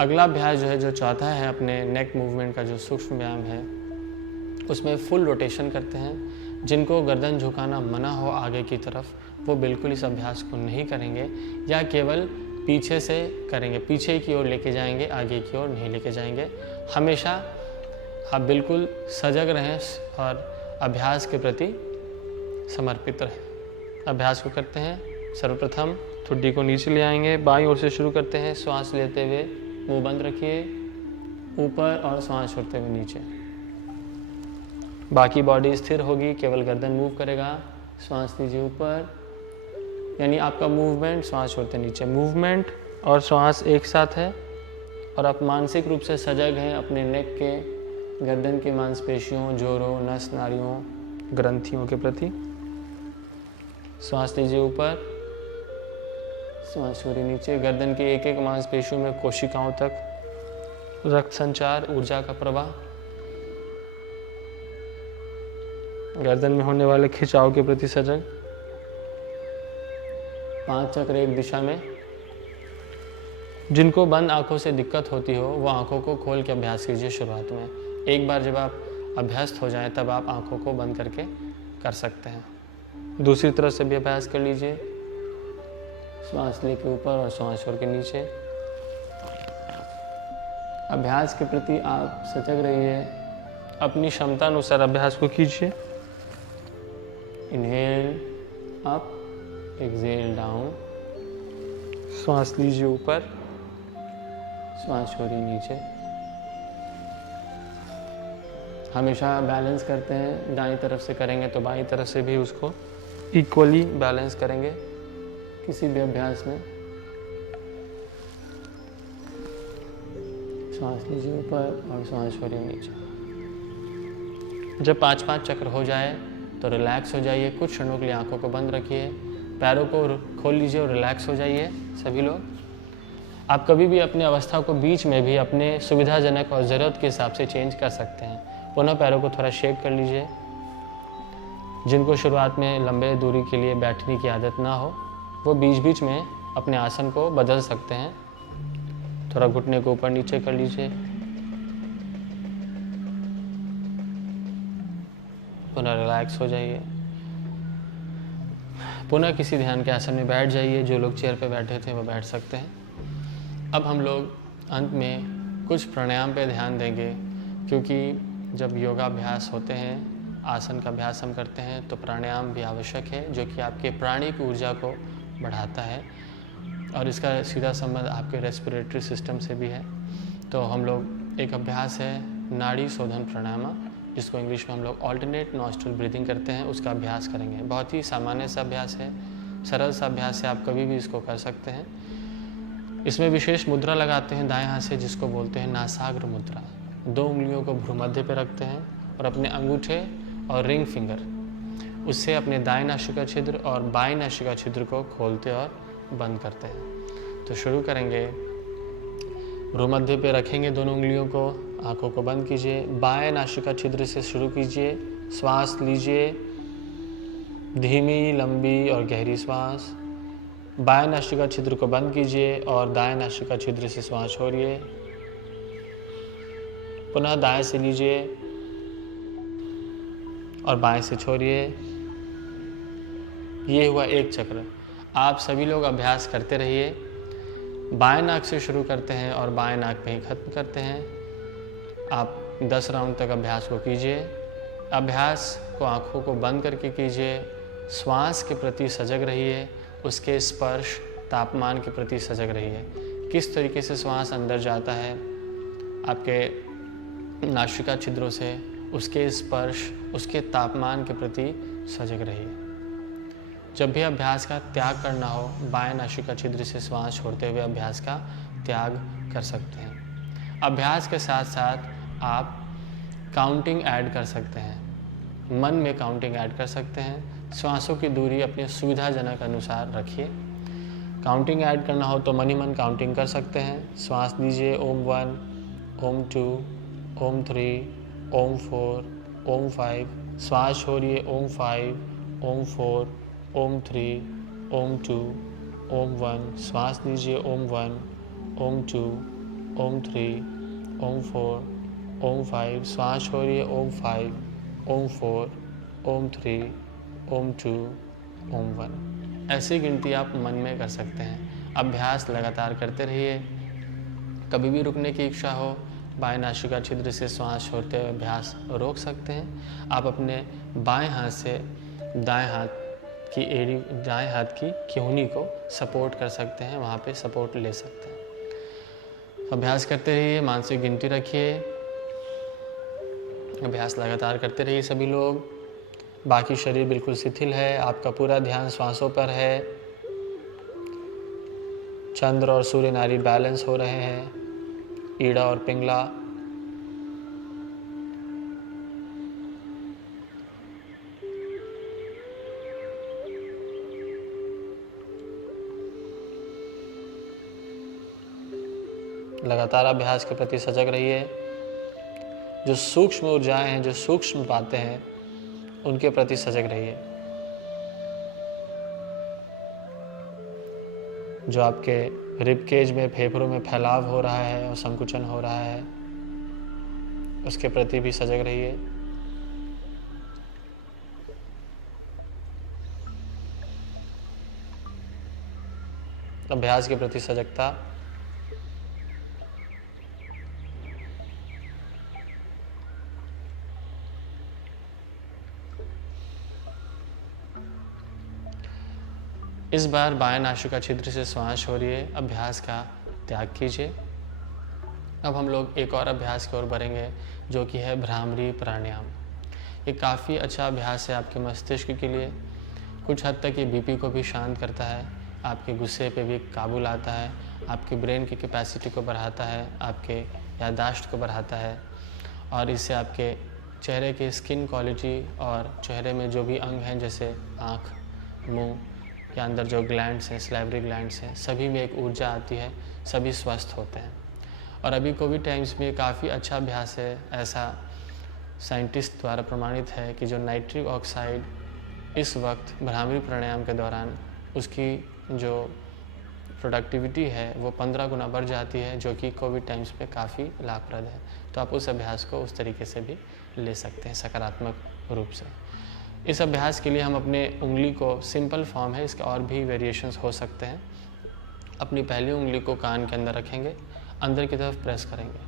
अगला अभ्यास जो है, जो चौथा है, अपने नेक मूवमेंट का जो सूक्ष्म व्यायाम है, उसमें फुल रोटेशन करते हैं। जिनको गर्दन झुकाना मना हो आगे की तरफ, वो बिल्कुल इस अभ्यास को नहीं करेंगे या केवल पीछे से करेंगे। पीछे की ओर लेके जाएंगे, आगे की ओर नहीं लेके जाएंगे। हमेशा आप बिल्कुल सजग रहें और अभ्यास के प्रति समर्पित रहें। अभ्यास को करते हैं। सर्वप्रथम ठुड्डी को नीचे ले आएंगे, बाईं ओर से शुरू करते हैं। श्वास लेते हुए मुंह बंद रखिए ऊपर और श्वास छोड़ते हुए नीचे। बाकी बॉडी स्थिर होगी, केवल गर्दन मूव करेगा। श्वास लीजिए ऊपर, यानी आपका मूवमेंट श्वास छोड़ते नीचे, मूवमेंट और श्वास एक साथ है और आप मानसिक रूप से सजग हैं अपने नेक के, गर्दन की मांसपेशियों, जोड़ों, नस नाड़ियों, ग्रंथियों के प्रति। श्वास लीजिए ऊपर, श्वास छोड़िए नीचे। गर्दन की एक एक मांसपेशियों में कोशिकाओं तक रक्त संचार, ऊर्जा का प्रवाह। गर्दन में होने वाले खिंचाव के प्रति सजग। 5 चक्र एक दिशा में। जिनको बंद आंखों से दिक्कत होती हो वो आंखों को खोल के अभ्यास कीजिए शुरुआत में। एक बार जब आप अभ्यस्त हो जाएं तब आप आंखों को बंद करके कर सकते हैं। दूसरी तरफ से भी अभ्यास कर लीजिए। श्वास लेके ऊपर और श्वास छोड़ के नीचे। अभ्यास के प्रति आप सजग रहिए। अपनी क्षमता अनुसार अभ्यास को कीजिए। Inhale up, exhale down. श्वास लीजिए ऊपर, श्वास छोड़िए नीचे। हमेशा बैलेंस करते हैं। दाईं तरफ से करेंगे तो बाईं तरफ से भी उसको इक्वली बैलेंस करेंगे किसी भी अभ्यास में। श्वास लीजिए ऊपर और श्वास छोड़िए नीचे। जब 5-5 चक्र हो जाए तो रिलैक्स हो जाइए। कुछ क्षणों के लिए आंखों को बंद रखिए, पैरों को खोल लीजिए और रिलैक्स हो जाइए सभी लोग। आप कभी भी अपनी अवस्था को बीच में भी अपने सुविधाजनक और ज़रूरत के हिसाब से चेंज कर सकते हैं। पुनः पैरों को थोड़ा शेक कर लीजिए। जिनको शुरुआत में लंबे दूरी के लिए बैठने की आदत ना हो वो बीच बीच में अपने आसन को बदल सकते हैं। थोड़ा घुटने को ऊपर नीचे कर लीजिए। पुनः रिलैक्स हो जाइए। पुनः किसी ध्यान के आसन में बैठ जाइए। जो लोग चेयर पे बैठे थे वो बैठ सकते हैं। अब हम लोग अंत में कुछ प्राणायाम पे ध्यान देंगे, क्योंकि जब योगाभ्यास होते हैं, आसन का अभ्यास हम करते हैं तो प्राणायाम भी आवश्यक है, जो कि आपके प्राणिक ऊर्जा को बढ़ाता है और इसका सीधा संबंध आपके रेस्पिरेटरी सिस्टम से भी है। तो हम लोग एक अभ्यास है नाड़ी शोधन प्राणायाम, जिसको इंग्लिश में हम लोग ऑल्टरनेट नॉस्ट्रल ब्रीदिंग करते हैं, उसका अभ्यास करेंगे। बहुत ही सामान्य सा अभ्यास है, सरल सा अभ्यास है, आप कभी भी इसको कर सकते हैं। इसमें विशेष मुद्रा लगाते हैं दाएं हाथ से, जिसको बोलते हैं नासाग्र मुद्रा। 2 उंगलियों को भ्रूमध्य पे रखते हैं और अपने अंगूठे और रिंग फिंगर उससे अपने दाएं नासिका छिद्र और बाएं नासिका छिद्र को खोलते और बंद करते हैं। तो शुरू करेंगे। भ्रूमध्य पे रखेंगे दोनों उंगलियों को, आंखों को बंद कीजिए। बाएं नासिका छिद्र से शुरू कीजिए। श्वास लीजिए, धीमी, लंबी और गहरी श्वास। बाएं नासिका छिद्र को बंद कीजिए और दाएं नासिका छिद्र से श्वास छोड़िए। पुनः दाएं से लीजिए और बाएं से छोड़िए। ये हुआ एक चक्र। आप सभी लोग अभ्यास करते रहिए। बाएं नाक से शुरू करते हैं और बाएं नाक पे ही खत्म करते हैं। आप 10 राउंड तक अभ्यास को कीजिए। अभ्यास को आंखों को बंद करके कीजिए। श्वास के प्रति सजग रहिए, उसके स्पर्श, तापमान के प्रति सजग रहिए। किस तरीके से श्वास अंदर जाता है आपके नासिका छिद्रों से, उसके स्पर्श, उसके तापमान के प्रति सजग रहिए। जब भी अभ्यास का त्याग करना हो, बाएं नासिका छिद्र से श्वास छोड़ते हुए अभ्यास का त्याग कर सकते हैं। अभ्यास के साथ साथ आप काउंटिंग ऐड कर सकते हैं, मन में काउंटिंग ऐड कर सकते हैं। श्वासों की दूरी अपने सुविधाजनक अनुसार रखिए। काउंटिंग ऐड करना हो तो मन ही मन काउंटिंग कर सकते हैं। श्वास लीजिए ओम 1, ओम 2, ओम 3, ओम 4, ओम 5। श्वास छोड़िए ओम 5, ओम 4, ओम 3, ओम 2, ओम 1। श्वास लीजिए ओम 1, ओम 2, ओम 3, ओम 4, ओम 5। श्वास छोड़िए ओम 5, ओम 4, ओम 3, ओम 2, ओम 1। ऐसी गिनती आप मन में कर सकते हैं। अभ्यास लगातार करते रहिए। कभी भी रुकने की इच्छा हो, बाएं नासिका छिद्र से श्वास छोड़ते हुए अभ्यास रोक सकते हैं। आप अपने बाएं हाथ से दाएं हाथ की किहुनी को सपोर्ट कर सकते हैं, वहाँ पे सपोर्ट ले सकते हैं। अभ्यास करते रहिए, मानसिक गिनती रखिए। अभ्यास लगातार करते रहिए सभी लोग। बाकी शरीर बिल्कुल शिथिल है, आपका पूरा ध्यान श्वासों पर है। चंद्र और सूर्य नाड़ी बैलेंस हो रहे हैं, ईड़ा और पिंगला। लगातार अभ्यास के प्रति सजग रहिए। जो सूक्ष्म ऊर्जाएं हैं, जो सूक्ष्म बातें हैं, उनके प्रति सजग रहिए। जो आपके रिब केज में, फेफड़ों में फैलाव हो रहा है और संकुचन हो रहा है, उसके प्रति भी सजग रहिए। अभ्यास के प्रति सजगता। इस बार बाएं नासिका छिद्र से श्वास छोड़िए, अभ्यास का त्याग कीजिए। अब हम लोग एक और अभ्यास की ओर बढ़ेंगे, जो कि है भ्रामरी प्राणायाम। ये काफ़ी अच्छा अभ्यास है आपके मस्तिष्क के लिए। कुछ हद तक ये बीपी को भी शांत करता है, आपके गुस्से पे भी काबू लाता है, आपके ब्रेन की कैपेसिटी को बढ़ाता है, आपके याददाश्त को बढ़ाता है, और इससे आपके चेहरे की स्किन क्वालिटी और चेहरे में जो भी अंग हैं, जैसे आँख, मुंह या अंदर जो ग्लैंड्स हैं, सलाइवरी ग्लैंड्स हैं, सभी में एक ऊर्जा आती है, सभी स्वस्थ होते हैं। और अभी कोविड टाइम्स में काफ़ी अच्छा अभ्यास है। ऐसा साइंटिस्ट द्वारा प्रमाणित है कि जो नाइट्रिक ऑक्साइड इस वक्त भ्रामरी प्राणायाम के दौरान उसकी जो प्रोडक्टिविटी है वो 15 गुना बढ़ जाती है, जो कि कोविड टाइम्स में काफ़ी लाभप्रद है। तो आप उस अभ्यास को उस तरीके से भी ले सकते हैं, सकारात्मक रूप से। इस अभ्यास के लिए हम अपने उंगली को, सिंपल फॉर्म है, इसके और भी वेरिएशंस हो सकते हैं। अपनी पहली उंगली को कान के अंदर रखेंगे, अंदर की तरफ प्रेस करेंगे।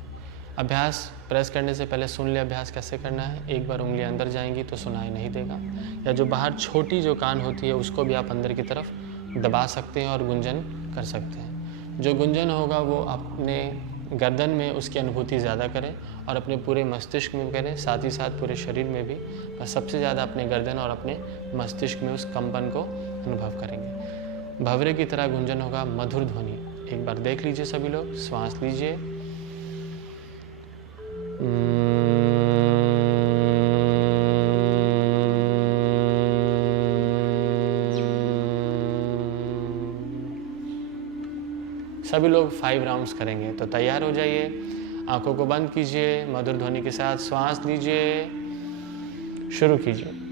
अभ्यास प्रेस करने से पहले सुन ले अभ्यास कैसे करना है। एक बार उंगली अंदर जाएंगी तो सुनाई नहीं देगा, या जो बाहर छोटी जो कान होती है उसको भी आप अंदर की तरफ दबा सकते हैं और गुंजन कर सकते हैं। जो गुंजन होगा वो अपने गर्दन में उसकी अनुभूति ज़्यादा करें और अपने पूरे मस्तिष्क में करें, साथ ही साथ पूरे शरीर में भी, पर सबसे ज़्यादा अपने गर्दन और अपने मस्तिष्क में उस कंपन को अनुभव करेंगे। भंवरे की तरह गुंजन होगा, मधुर ध्वनि। एक बार देख लीजिए सभी लोग, श्वास लीजिए, सभी लोग 5 राउंड्स करेंगे। तो तैयार हो जाइए, आंखों को बंद कीजिए, मधुर ध्वनि के साथ श्वास लीजिए, शुरू कीजिए।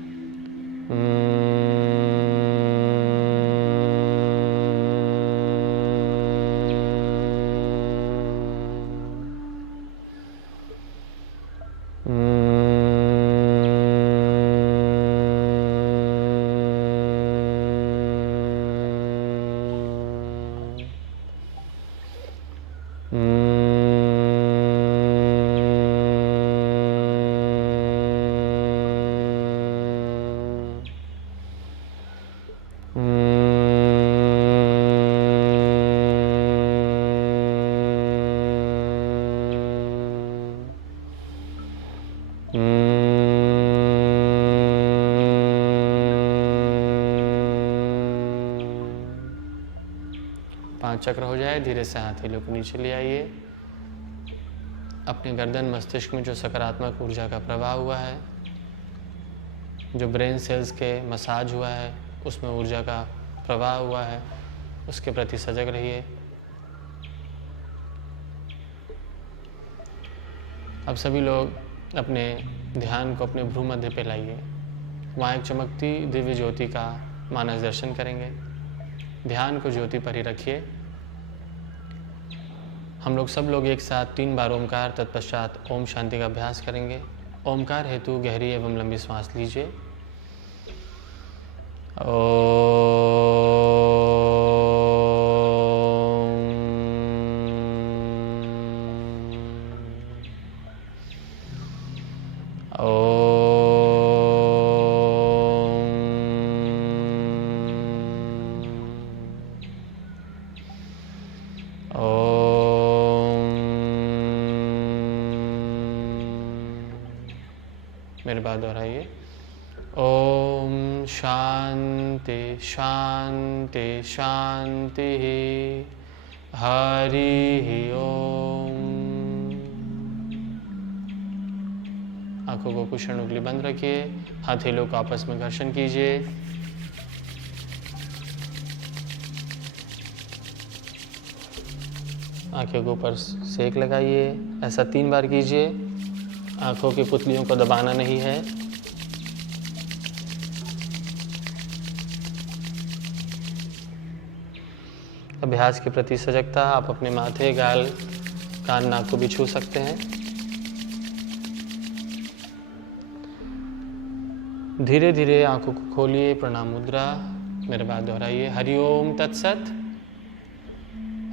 चक्र हो जाए, धीरे से हथेलियों को नीचे ले आइए। अपने गर्दन मस्तिष्क में जो सकारात्मक ऊर्जा का प्रवाह हुआ है, जो ब्रेन सेल्स के मसाज हुआ है, उसमें ऊर्जा का प्रवाह हुआ है, उसके प्रति सजग रहिए। अब सभी लोग अपने ध्यान को अपने भ्रू मध्य पे लाइए। वहाँ एक चमकती दिव्य ज्योति का मानस दर्शन करेंगे। ध्यान को ज्योति पर ही रखिए। हम लोग सब लोग एक साथ 3 बार ओमकार, तत्पश्चात ओम शांति का अभ्यास करेंगे। ओमकार हेतु गहरी एवं लंबी सांस लीजिए। मेरे बाद दोहराइए। ओम शांति शांति शांति, हरि ओम। आंखों को कुछ क्षणों के लिए बंद रखिए, हथेलियों को आपस में घर्षण कीजिए। आंखों के ऊपर सेक लगाइए। ऐसा 3 बार कीजिए। आंखों की पुतलियों को दबाना नहीं है। अभ्यास के प्रति सजगता। आप अपने माथे, गाल, कान, नाक को भी छू सकते हैं। धीरे धीरे आंखों को खोलिए। प्रणाम मुद्रा। मेरे बाद दोहराइए। हरिओम तत्सत,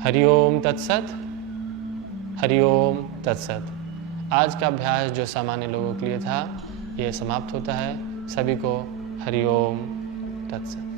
हरिओम तत्सत, हरिओम तत्सत। आज का अभ्यास जो सामान्य लोगों के लिए था, ये समाप्त होता है। सभी को हरिओम तत्सत।